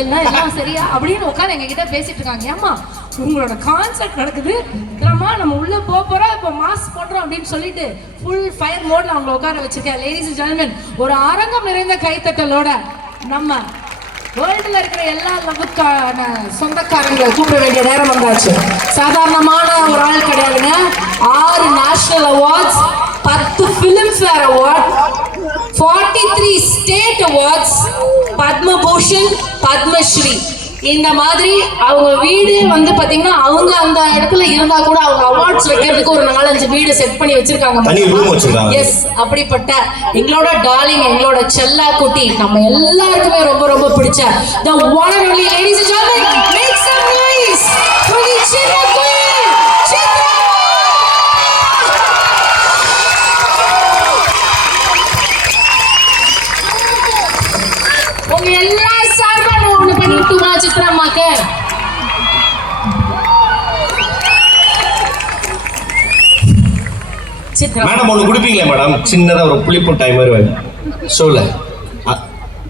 எல்லாம் சரியா அப்படின்னு உட்காந்து எங்க கிட்ட பேசிட்டு இருக்காங்க. ஏமா உங்களோட கான்சர்ட் நடக்குது, நம்ம உள்ள போறோம், இப்போ மாஸ்க் போடுறோம் அப்படின்னு சொல்லிட்டு ஃபுல் ஃபயர் மோட்ல அவங்களை உட்கார வச்சிருக்கேன். லேடிஸ் அண்ட் ஜென்டில்மேன், ஒரு அரங்கம் நிறைந்த கைத்தட்டலோட நம்ம வேர்ல்டுல இருக்கிற எல்லா லவ்வுக்கான சொந்தக்காரங்களை கூப்பிட வேண்டிய நேரம் வந்தாச்சு. சாதாரணமான ஒரு ஆள் கிடையாதுங்க. 6 national awards, 10 Filmfare award, 43 state awards, Padma Bhushan, Padma Shri. இந்த மாதிரி அவங்க வீடு வந்து பாத்தீங்கன்னா அவங்க அந்த இடத்துல இருந்தா கூட அவங்க அவார்ட்ஸ் வைக்கிறதுக்கு ஒரு 4-5 வீடு செட் பண்ணி வச்சிருக்காங்க. எஸ், அப்படிப்பட்ட எங்களோட டார்லிங், எங்களோட செல்லா குட்டி, நம்ம எல்லாருக்குமே ரொம்ப ரொம்ப பிடிச்ச the one and only, ladies and gentlemen, make some noise for the Chitra Queen, Chitra. உங்க எல்லா சார்பா ஒண்ணு பண்ணிட்டுமா சித்ரா அம்மாக்கு? மேடம் ஒண்ணு குடிப்பீங்களா மேடம்? சின்னதா ஒரு புளிப்பு டைம் மாதிரி ஷோல